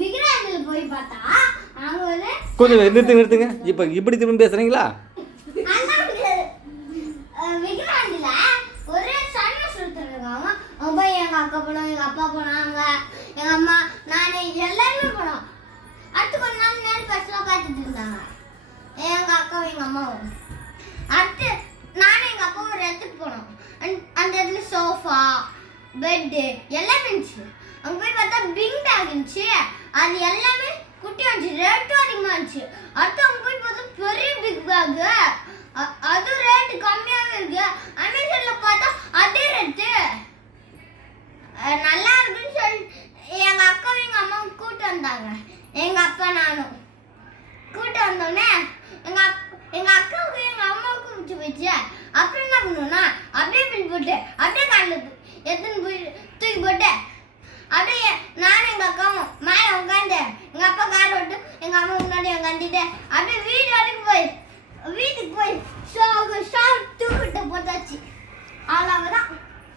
விக்ராண்டில் போய் பார்த்தா அங்க ஒரு கொஞ்சம் நிறுத்துங்க இப்போ இப்படி திரும்பி பேசுறீங்களா? விக்ராண்டில ஒரு சன்ன சுத்துறாங்க. அவங்க எங்க அக்கா போனோம், எங்க அப்பா போனாங்க, எங்க அம்மா, நானு எல்லாருமே போனோம். அடுத்து கொஞ்ச நாள் முன்னாடி பஸ்ல பார்த்துட்டு இருந்தாங்க எங்க அக்காவும் எங்க அம்மாவும். அடுத்து நானும் எங்க அப்பாவும் ஒரு இடத்துக்கு போனோம். அந்த இடத்துல சோஃபா, பெட்டு எல்லாமே இருந்துச்சு. அங்கே போய் பார்த்தா பிங் பேக் இருந்துச்சு. அது எல்லாமே குட்டியாக இருந்துச்சு, ரேட்டும் அதிகமாக இருந்துச்சு. அடுத்து அங்கே போய் பார்த்தா பெரிய பிக் பேக்கு, அதுவும் ரேட்டு கம்மியாகவே இருக்கு. அமேசானில் பார்த்தா அதே ரேட்டு நல்லா இருக்குன்னு சொல்லி எங்கள் அக்காவும் எங்கள் அம்மாவும் கூப்பிட்டு வந்தாங்க. எங்கள் அப்பா நானும் கூப்பிட்டு வந்தோடனே எங்கள் அக்காவுக்கு எங்கள் அம்மாவுக்கும் பிடிச்சி போயிடுச்சு. அப்புறம் என்ன பண்ணணும்னா அப்படியே பில் போட்டு அப்படியே காலில் எடுத்துன்னு போய் தூக்கி போட்டு அப்படியே நானும் எங்கள் அக்காவும் மேலே உட்காந்து எங்கள் அப்பா கார் ஓட்டு எங்கள் அம்மா முன்னாடி உட்காந்துட்டு அப்படியே